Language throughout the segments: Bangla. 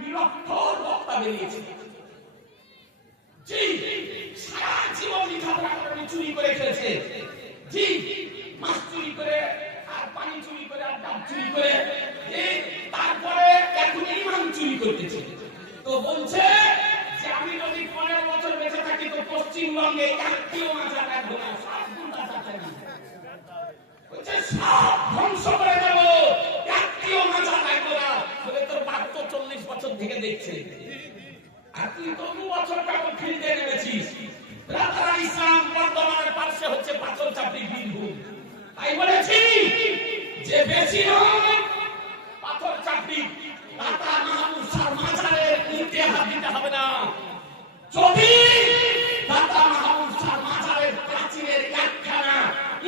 নিরক্ষর বক্তা বেরিয়েছে। জি, সারা জীবন লেখাপড়া করে চুরি করে খেয়েছে। জি, মাছ চুরি করে আর পানি চুরি করে আর ডাব চুরি করে, তারপরে এখন ইমান চুরি করতেছে। তো বলছে যে আমি যদি 15 বছর বেঁচে থাকি তো পশ্চিমবঙ্গে একটিও মাথা রাখবো না, সব গুন্ডা চাচাই বলছে সব ধ্বংস করে দেব, একটিও মাথা রাখবো না। বলে তোর বাপ তো 40 বছর থেকে দেখছে, আর তুই তো 2 বছর কাপড় ফিরতে নেমেছিস। রাতারা ইসলাম বর্তমানের পাশে হচ্ছে পাথর চাপড়ি বীরভূম। তাই বলেছি যে বেশি নয় পাথর চাপড়ি দাতা মাহমুদ শাহ মাজারের উল্টে হাত দিতে হবে না। যদি দাতা মাহমুদ শাহ মাজারের প্রাচীরের একখানা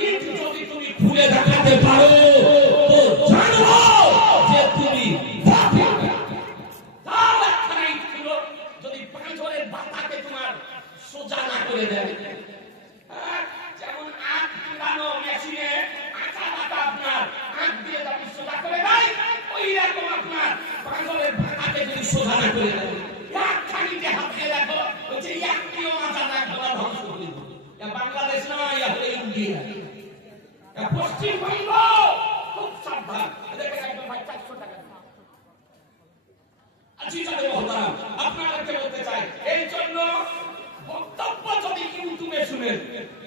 ইট যদি তুমি খুলে দেখাতে পারো তো জানো যে তুমি সোজা না করে দেবে। যেমন আখ বানানো মেশিনে আটা বাটা আপনার আখ দিয়ে যদি সোজা করে দেয়, ওই রকম আপনার পাঁজরের ভাটাকে যদি সোজা না করে দেয়, এক খানিতে হাত দিয়ে দেখো বলছে একটিও মাথা না খোলা ধ্বংস করে দেবে। বাংলাদেশ নয়, হলো ইন্ডিয়া, পশ্চিমবঙ্গ। খুব সাবধান। দেখেন একদম ভাই 400 টাকা আছি যাবে মহতারাম। আপনাদেরকে বলতে চাই এই জন্য বক্তব্য যদি ইউটিউবে শুনেন,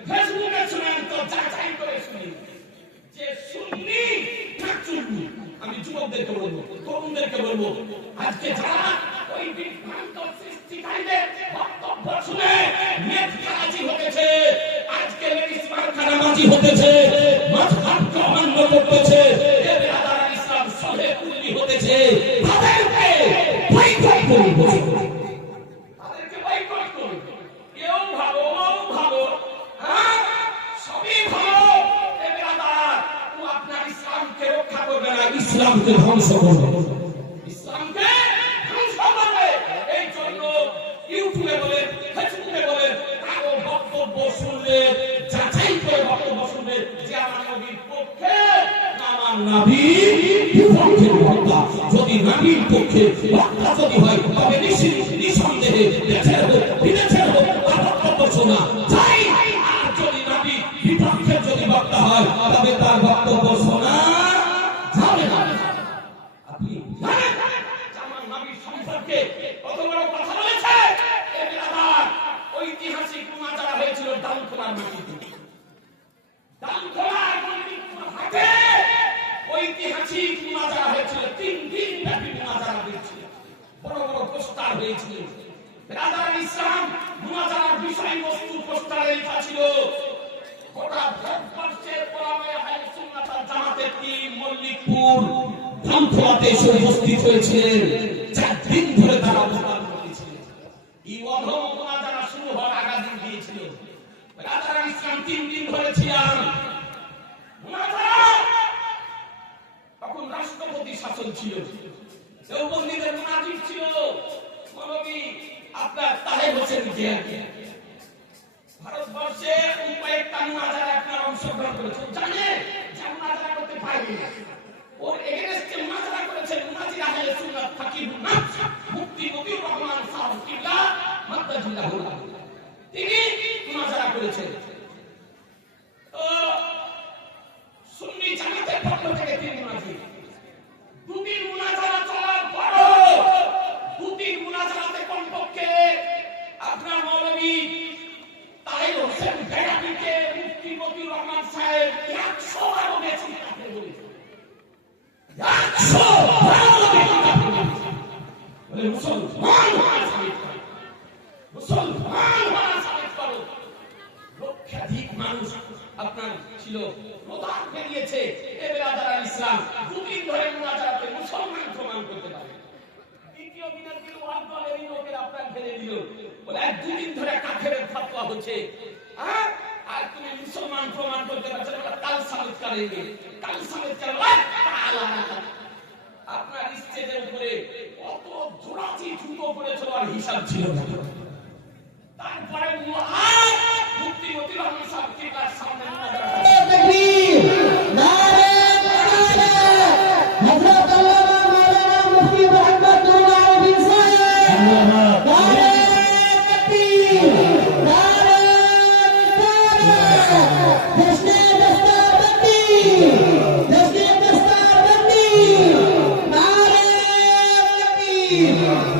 ফেসবুকে শুনেন তো যাচাই করে শুনেন যে সুন্নি না সুন্নি। আমি যুবকদেরকে বলবো, তরুণদেরকে বলবো, আজকে যারা ওই বিভ্রান্ত সৃষ্টিকারীদের বক্তব্য শুনে নেতকারাজি হতেছে, আজকে ইসলাম খানাবাজি হতেছে, মাযহাবকে অমান্য করতেছে, বেরাদার ইসলাম সহে কুল্লি হতেছে, তাদেরকে বয়কট করব। ইসলামকে ধ্বংস করবে, ইসলামকে ধ্বংস করবে। এই জন্য ইউটিউবে বলে, ফেসবুকে বলে কারো বক্তব্য শুনলে যাচাই করে বক্তব্য শুনবে যে আমার নবীর পক্ষে না আমার নবীর বিপক্ষে বক্তা। যদি নবীর পক্ষে বক্তা যদি হয় তবে নিঃসন্দেহে দেশের হোক বিদেশের হোক তার বক্তব্য শোনা চাই। আর যদি নবীর বিপক্ষে যদি বক্তা হয় তবে তার বক্তব্য শোনা যাবে না। আপনি জানেন জামান নবীর সম্পর্কে কত বড় কথা বলেছে? এই ব্রাদার ঐতিহাসিক মুনাজারা হয়েছিল ডালখোলার মাটিতে। ডালখোলার হাটে ঐতিহাসিক মুনাজারা হয়েছিল, 3 দিন ব্যাপী মুনাজারা হয়েছিল, বড় বড় পোস্টার হয়েছিল। ব্রাদার ইসলাম মুনাজারার বিষয়বস্তু পোস্টারে লেখা ছিল গোটা ভারতবর্ষের ওলামায়ে আহলে সুন্নাত ওয়াল জামাতের টিম মল্লিকপুর ডালখোলাতে এসে উপস্থিত হয়েছিলেন। 4 দিন ধরে তারা অবস্থান করেছিলেন। এই অধম মুনাজারা শুরু হওয়ার আগে দিন দিয়েছিল। ব্রাদার ইসলাম 3 দিন ধরে ছিলেন মুনাজারা। তখন রাষ্ট্রপতি শাসন ছিল, দেওবন্দীদের মুনাজির ছিল মৌলভী আপনার তাহের হোসেন জিয়া। ভারতবর্ষে কয়েকটা মুনাজারা আপনার অংশগ্রহণ করেছে, জানে যে মুনাজারা করতে পারবে না, ওর এগেইনস্টে মুনাজারা করেছেন মুনাজির আহলে সুন্নাত ফাকিহুন নাফস মুফতি মতিউর রহমান সাহেব কিবলা মাদ্দাজিল্লাহুল আলী, তিনি মুনাজারা করেছেন। তো সুন্নি জামাতের পক্ষ থেকে তিনি মুনাজির। 2 দিন মুনাজারা চলার পরও 2 দিন মুনাজারাতে কমপক্ষে আপনার মৌলভী তাহের হোসেন বেনামিকে মুফতি মতিউর রহমান সাহেব 100 বারও বেশি কাফের বলেছেন। 100 বারও বেশি কাফের বলেছেন। বলে মুসলমান হওয়া সাবিত করো, মুসলমান হওয়া সাবিত করো। লক্ষাধিক মানুষ আপনার ছিল, প্রধান বেরিয়েছে। বেরাদার ইসলাম 2 দিন ধরে মুনাজারাতে মুসলমান প্রমাণ করতে পারে। দ্বিতীয় দিনের দিন ওয়াজ দলের লোকের আপনার ফেলে দিল, বলে 2 দিন ধরে কাফেরের ফতোয়া হচ্ছে, আর তুমি মুসলমান প্রমাণ করতে পারছো না, কাল সাবিত করেনগে, কাল সাবিত করবে। আপনার স্টেজের উপরে কত জোড়াচি জুতো পড়েছিল আর হিসাব ছিল না। তারপরে মুফতি মতিউর রহমান সাহেব কিবলার সামনে মুনাজারা হযরত আল্লামা মাওলানা মুফতি মুহাম্মদ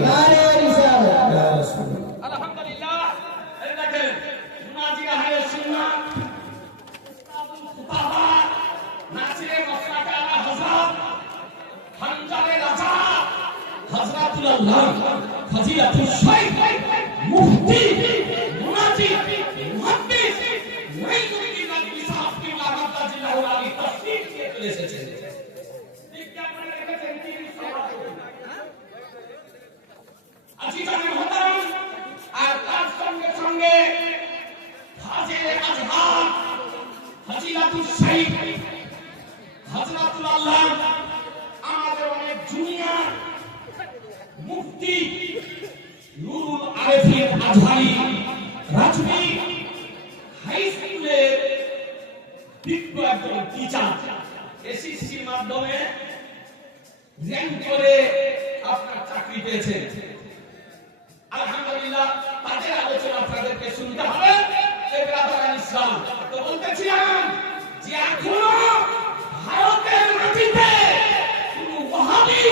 নারে রিসালাত। আলহামদুলিল্লাহ। এই দেখেন মুনাজি আহলে সুন্নাহ উস্তাদুল ফুতাহা নাসিরে মসলাক আলা হযরত হানজারে রাজা হযরতুল আল্লাহ ফজিলাতুল শাইখ মুফতি মুনাজি মুহাদ্দিস মুঈনুদ্দিন আলী সাহেব কি রাহমাতুল্লাহ আলাইহি তাফসীর দিয়ে এসেছেন। বিজ্ঞাপনে লিখেছেন কি আজিজানে মুহতারাম। আর তার সঙ্গে সঙ্গে হাজিরে আজহার ফজিলাতুল শাইখ হযরতুল আল্লাহ আমাদের অনেক জুনিয়র মুফতি নুরুল আরেফিন আজহারি রাজবি হাই স্কুলের বিজ্ঞ একজন টিচার এসএসসির মাধ্যমে র্যাঙ্ক করে আপনার চাকরি পেয়েছেন। আলহামদুলিল্লাহ তাদের আলোচনা আপনাদেরকে শুনতে হবে। ইসলাম তো বলতেছিলাম যে এখনো ভারতের মাটিতে কোনো ওয়াহাবি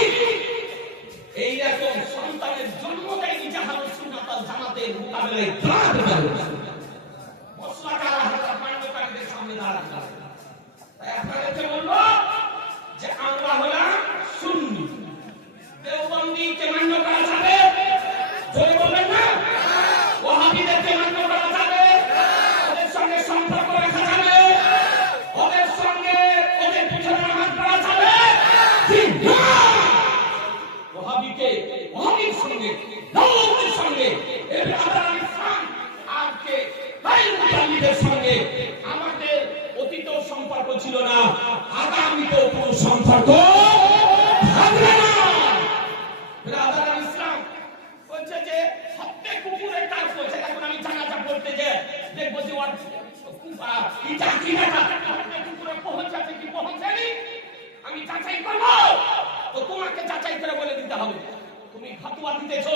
এইরকম সন্তানের জন্ম দেয়নি যাহার সুন্নাত ওয়াল জামাতের মোকাবেলায় দাঁড়াতে পারে। মসলাক আলা হযরত মান্যকারীদের সামনে দাঁড়াতে পারে। তাই আপনাদেরকে বলবো যে আমরা হলাম সুন্নি। দেওবন্দীকে মান্য করা যাবে? জোরে বলবেন না? ওয়াহাবিদেরকে মান্য করা যাবে? ওদের সঙ্গে সম্পর্ক রাখা যাবে? ওদের সঙ্গে ওদের পিছনে নামাজ পড়া যাবে? ঠিক না। ওয়াহাবির সঙ্গে দেওবন্দির সঙ্গে ইবরাহিম ইসলাম আজকে বাইতুল্লাহর সঙ্গে আমাদের অতীতেও সম্পর্ক ছিল না, আগামীতেও কোনো সম্পর্ক থাকবে না। ইবরাহিম ইসলাম বলছে যে সত্যি কুকুরের কাজ করছে। এখন আমি জানাজা করতে যে দেখবো যে ওর ইটা কিনাটা কুকুরে পৌঁছাতে কি পৌঁছায়নি আমি যাচাই করবো। তো তোমাকে যাচাই করে বলে দিতে হবে তুমি ফতোয়া দিতেছো।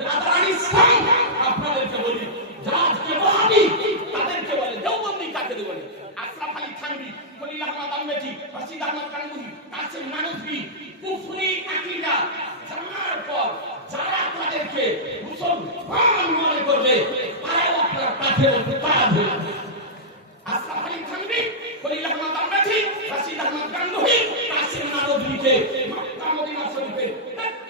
ইবরাহিম ইসলাম আপনাদেরকে বলি যারা আজকে ওয়াহাবি তাদেরকে বলে দেওবন্দি কাকে বলে? আশরাফ আলী থানভী, খলিল আহমদ আহমেদি, রশিদ আহমদ কানগুহি, কাসেম নানভী কুফরি আকীদা জানার পর যারা তাদেরকে মুসলমান মনে করবে তারাও আপনার কাফের অপরাধ হবে। আশরাফ আলী থানভী, খলিল আহমদ আহমেদি, রশিদ আহমদ কানগুহি, কাসেম নানভীকে মক্কা মদিনা শরীফে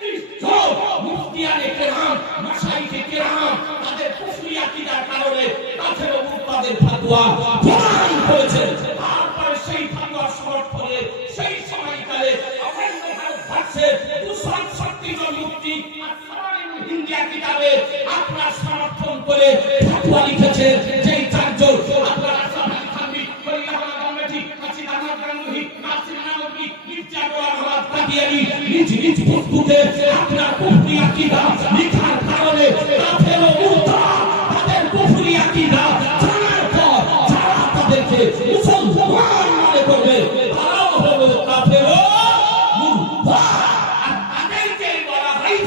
33 জন মুফতিয়ানে কেরাম মাশায়েখে কেরাম তাদের কুফরি আকীদার কারণে কাফের মুরতাদের ফতোয়া প্রদান করেছেন। তারপরে সেই ফতোয়ার সমর্থনে সেই সময়কালে অখণ্ড ভারতবর্ষের 260 জন মুফতি ইন্ডিয়া কিতাবে আপনার সমর্থন করে ফতোয়া লিখেছেন। যেই চারজন আপনার আশরাফ আলী থানভী, খলিল আহমদ আহমেদি, রশিদ আহমদ কানগুহি, কাসেম নানভী, মির্জা গোলাম আহমদ কাদিয়ানী নিজ নিজ পুস্তকে আপনার কুফরি আকীদা লিখার কারণে কাফের মুরতাদ তাদের কুফরি আকীদা জানার পর যারা তাদেরকে মুসলমান মনে করবে তারাও হলো কাফের মুরতাদ। আর তাদেরকে বলা হয়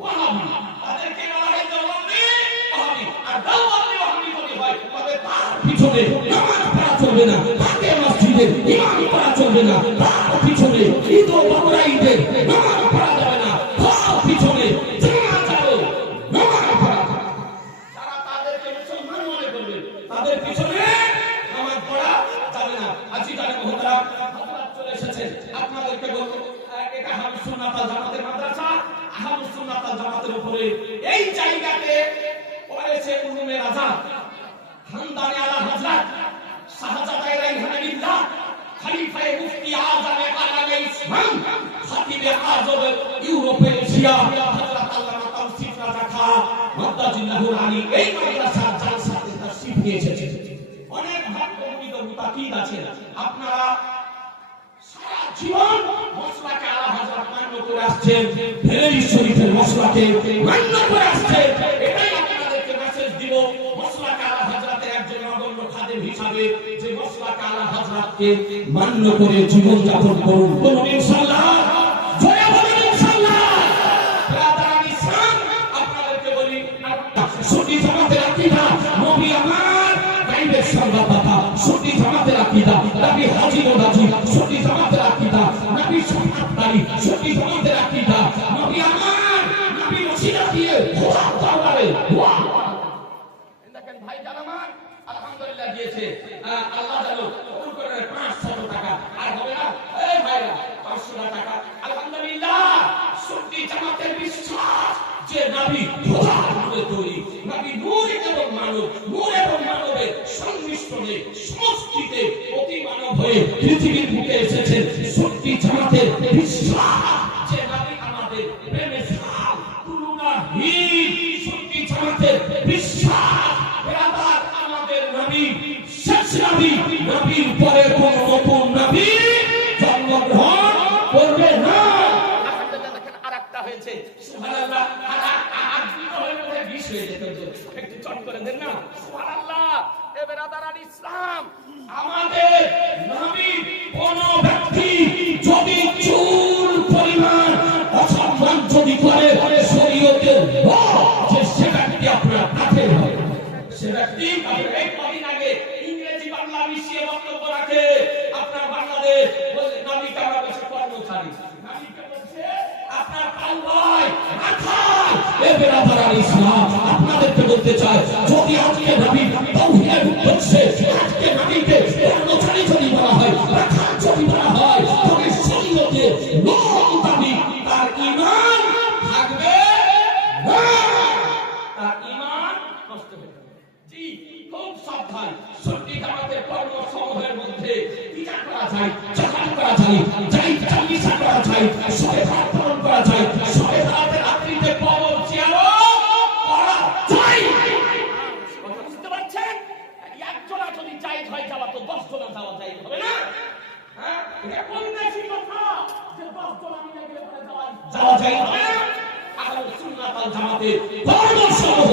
ওয়াহাবি। তাদেরকে বলা হয় দেওবন্দি ওয়াহাবি। আর দেওবন্দি ওয়াহাবি যদি হয় তবে তার পিছনে নামাজ পড়া চলবে না, তাকে মসজিদে ইমাম করা চলবে না, তার পিছনে ঈদ ও বকরাঈদের নামাজ পড়া যাবে না, তার পিছনে জানাজারও নামাজ পড়া যাবে না। যারা তাদেরকে মুসলমান মনে করবে তাদের পিছনে নামাজ পড়া যাবে না। আজিজানে মুহতারাম হযরত চলে এসেছেন। আপনাদেরকে বলবো এটা আহলুস সুন্নাত ওয়াল জামাতের মাদ্রাসা। আহলুস সুন্নাত ওয়াল জামাতের উপরে এই জায়গাতে পড়েছে উলুমে আযাদ হামদানি আলা হযরত শাহজাদা রাইহানাল্লাহ খলিফায়ে মুফতি আযমে আলামে ইসলাম খাতিবে আযম ইউরোপে এশিয়া হযরত আল্লামা তাওসিফ রাজা খান মাদ্দাজিল্লাহুল আলী এই মাদ্রাসার জালসাতে তাশরীফ নিয়ে এসেছেন। অনেক ভাগ্যবতীত মুতাকিদ আছে আপনারা সারা জীবন মসলাকে আলা হযরত মান্য করে আসছেন, ভেরেলি শরীফের মসলাকে মান্য করে আসছেন। এটাই আপনাদেরকে মেসেজ দিব মসলাকে আলা হযরতের একজন অগণ্য খাদেম হিসাবে যে মসলাকে আলা হযরতকে মান্য করে জীবন যাপন করুন। বলুন ইনশাআল্লাহ, জয় বলুন ইনশাআল্লাহ। ব্রাদার ইসলাম আপনাদেরকে বলি সুন্নি জামাতের আকীদা নবী আমার গায়বের সংবাদদাতা, সুন্নি জামাতের আকীদা নবী হাজী ও নাজির, সুন্নি জামাতের আকীদা নবী সাক্ষাৎকারী, সুন্নি জামাতের আকীদা নবী আমার নবী ওসিলা দিয়ে খোদা দরবারে দোয়া দেখেন ভাই জানামান আলহামদুলিল্লাহ দিয়েছে আল্লাহ জানো কবুল করে 500 টাকা আর হবে না এই ভাইরা 500 টাকা আলহামদুলিল্লাহ সুন্নি জামাতের বিশ্বাস যে নবী খোদা নূরে তৈরি নবী নূর এবং মানব নূর এবং মানবের সংমিশ্রণে সমষ্টিতে অতি মানব হয়ে পৃথিবীর বুকে এসেছেন সুন্নি জামাতের বিশ্বাস যে নবী আমাদের প্রেমের সাল তুলনাহীন সুন্নি জামাতের বিশ্বাস ব্রাদার আমাদের নবী শেষ নবী নবীর পরে কোন নতুন নবী জন্মগ্রহণ করবে না দেখেন আরেকটা হয়েছে সুবহানাল্লাহ আর দুটো হয়ে মধ্যে 20 হয়ে যেত একটু চট করে দেন না সুবহানাল্লাহ এ ব্রাদার ইসলাম আমাদের নবী কোন ব্যক্তি যদি চুল পরিমাণ অসম্মান যদি করে শরীয়তের যে সে ব্যক্তি আপনার কাফের হবে সে ব্যক্তি এই কদিন আগে ইংরেজি বাংলা মিশিয়ে বক্তব্য রাখে আপনার বাংলাদেশ বলে নবীকে আমরা বলছে কর্মচারী নবীকে বলছে আপনার পাল্লায় মাথায় এ বেরাদার ইসলাম আপনাদেরকে বলতে চাই যদি আজকে নবী তাওহীদের উদ্দেশ্যে আজকে নবীকে কর্মচারী যদি বলা হয় রাখা যদি বলা হয় তবে শরীয়তে লোক দাবি তার ঈমান থাকবে না তার ঈমান নষ্ট হবে জি খুব সাবধান সুন্নি জামাতের কর্মসমূহের মধ্যে বিচার করা যায় জাহাজ করা যায় জালিসা করা যায় শয়তান পালন করা যায় শয়তানের রাত্রিতে কবর জিয়ারত করা যায় কথা বুঝতে পারছেন একজনা যদি জায়েজ হয় যাওয়া তো 10 জনা যাওয়া যায় হবে না হ্যাঁ এটা কোন দেশি কথা যে 10 জনা মিলে গেলে পরে যাওয়া যায় হবে না আহলে সুন্নাত ওয়াল জামাতের কর্মসমূহ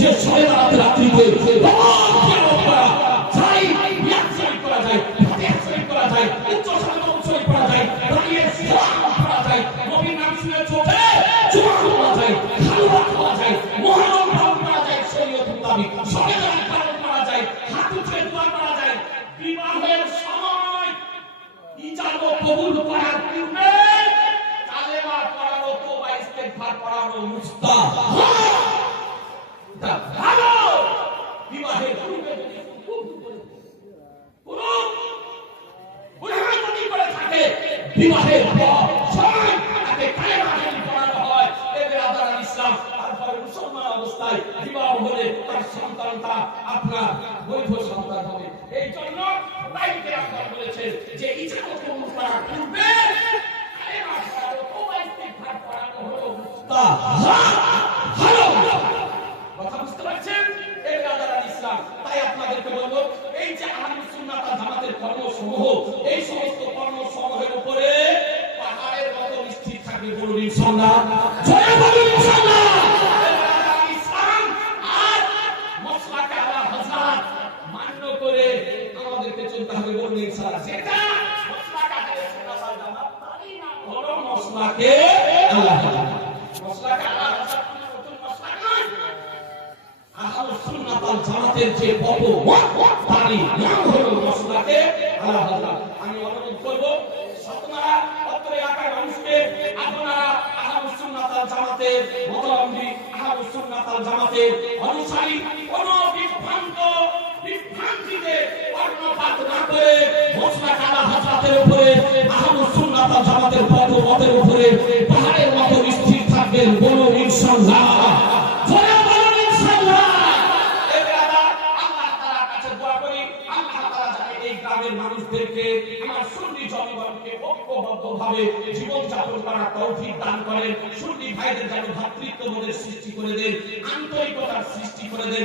যে শয়তানের রাত্রিতে কবর জিয়ারত করা যায় ইয়াকসাই করা যায় ফাতিহা করা যায় উচ্চ সাধন করা যায় দাঁড়িয়ে সালাম করা যায় নবীর নাম শুনে চোখে জুমা করা যায় হালুয়া করা যায় মুহররম পালন করা যায় শরীয়ত মোতাবেক শরীয়ত পালন করা যায় হাত উঠে দোয়া করা যায় বিবাহের সময় ইজাজত কবুল করার পূর্বে কালেমা পড়ানো তওবা ইস্তেগফার পড়ানো মুস্তাহাব তা ভালো বিবাহের পূর্বে বিবাহের পর সময় তাকে কালেমা যদি পড়ানো হয় এদের আদার ইসলাম তারপরে মুসলমান অবস্থায় বিবাহ হলে তার সন্তানটা আপনার বৈধ সন্তান হবে এই জন্য রাইটে আপনারা বলেছেন যে ইজাজত কবুল করার পূর্বে কালেমা পড়ানো তওবা ইস্তিগফার পড়ানো হলো ভালো কথা বুঝতে পারছেন এদের আদার ইসলাম তাই আপনাদেরকে বলবো এই যে আহলুস সুন্নাত ওয়াল জামাতের কর্মসমূহ এই সমস্ত কর্মসমূহের উপরে পাহাড়ের মতো স্থির থাকবে বলুন ইনশাআল্লাহ জয় বলুন ইনশাআল্লাহ ইসলাম আর মাসলাক আলা হযরত মান্য করে আমাদেরকে চলতে হবে বলুন ইনশাআল্লাহ যেটা মাসলাক আহলে সুন্নাত ওয়াল জামাত তারই নাম হলো মাসলাকে আলা হযরত মাসলাক আলা হযরত নতুন মাসলাক নয় আহলুস সুন্নাত ওয়াল জামাতের যে পথ তারই নাম হলো মাসলাকে আলা হযরত আমি অনুরোধ করব আপনারা অত্র এলাকার মানুষকে আপনারা আহলুস সুন্নাত ওয়াল জামাতের মতাবলম্বী আহলুস সুন্নাত ওয়াল জামাতের অনুসারী কোন বিভ্রান্তিতে কর্ণপাত না করে মাসলাক আলা হযরতের উপরে আহলুস সুন্নাত ওয়াল জামাতের পথের উপরে পাহাড়ের মতো স্থির থাকবেন বলুন ইনশাআল্লাহ মানুষদেরকে আমার সুন্নি জনগণকে ঐক্যবদ্ধভাবে জীবন যাপন করার তৌফিক দান করেন সুন্নি ভাইদের যেন ভ্রাতৃত্ববোধের সৃষ্টি করে দেন আন্তরিকতার সৃষ্টি করে দেন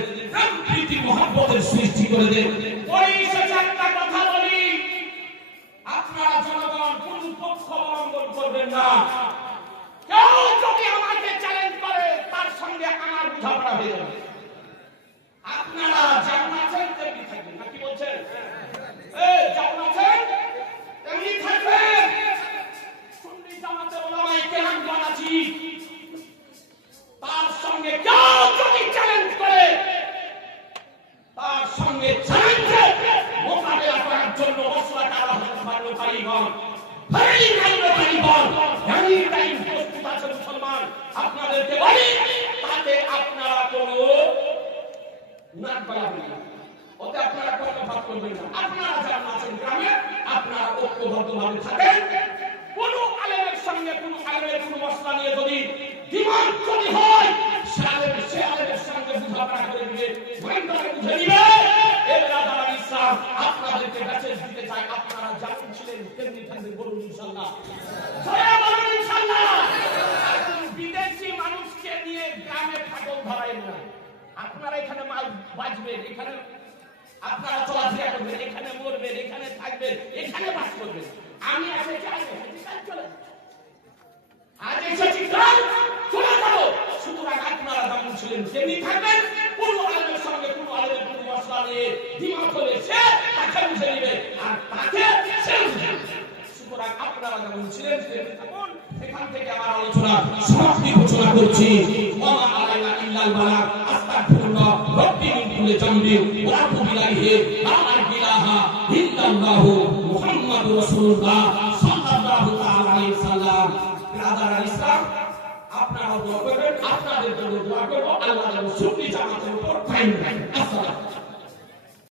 প্রীতি মহব্বতের সৃষ্টি করে দেন পরিশেষে একটা কথা বলি আপনারা জনগণ কোন পক্ষ অবলম্বন করবেন না কেউ যদি আমাকে চ্যালেঞ্জ করে তার সঙ্গে আমার বোঝাপড়া হয়ে যাবে আপনারা যেমন আছেন তেমনি থাকবেন নাকি বলছেন যেমন আছেন তেমনি থাকবেন সুন্নি জামাতের উলামায়ে কেরাম বানাচ্ছি তার সঙ্গে কেউ যদি চ্যালেঞ্জ করে তার সঙ্গে চ্যালেঞ্জে মোকাবেলা করার জন্য মাসলাক আলা হযরত মান্যকারীগণ ভারী মান্যকারীগণ আপনাদেরকে বলি তাতে আপনারা কোনো নাক গলাবেন না, ওতে আপনারা কর্ণপাত করবেন না। আপনারা যারা আছেন গ্রামে আপনারা ঐক্যবদ্ধভাবে থাকেন। কোন আলেমের সঙ্গে কোন আলেমের কোন মশলা নিয়ে যদি দ্বিমত যদি হয় সে আলেমের সঙ্গে বুঝাপড়া করে দিবে, ভয়ঙ্কর বুঝে দিবে। এরা যারা ইসলাম আপনাদেরকে মেসেজ দিতে চায়, আপনারা যেমন ছিলেন তেমনি থাকবেন। বলুন ইনশাআল্লাহ, জয় বলুন ইনশাআল্লাহ। এখন বিদেশি মানুষকে নিয়ে গ্রামে ফাটল ধরায় না। আপনারা এখানে মাল বাজবেন, এখানে আপনারা চলাফেরা করবেন, এখানে মরবেন, এখানে থাকবেন, এখানে বাস করবেন। আমি এসেছি আজ চলে আজ এসেছি কাল চলে যাবো। সুতরাং আপনারা যেমন ছিলেন তেমনি থাকবেন। কোন আলেমের সঙ্গে কোন আলেমের কোন মশলা নিয়ে দ্বিমত হলে সে তাকে বুঝে নিবে আর তাকে সে বুঝে নিবে। সুতরাং আপনারা যেমন ছিলেন তেমনি থাকুন। এখান থেকে আমার আলোচনা সমাপ্তি ঘোষণা করছি। ওয়া আলাইনা ইল্লাল বালাগ। আস্তাগফিরুল্লাহ রাব্বি মিন কুল্লি যামবিন ওয়া আতুবু ইলাইহি লা ইলাহা ইল্লাল্লাহু মুহাম্মাদুর রাসূলুল্লাহ সাল্লাল্লাহু তাআলা আলাইহি সাল্লাম। ব্রাদার ইসলাম, আপনারা দোয়া করবেন, আপনাদের জন্য দোয়া করব। আল্লাহ যেন সুন্নি জামাতের উপর কায়েম রাখেন। আসসালাম।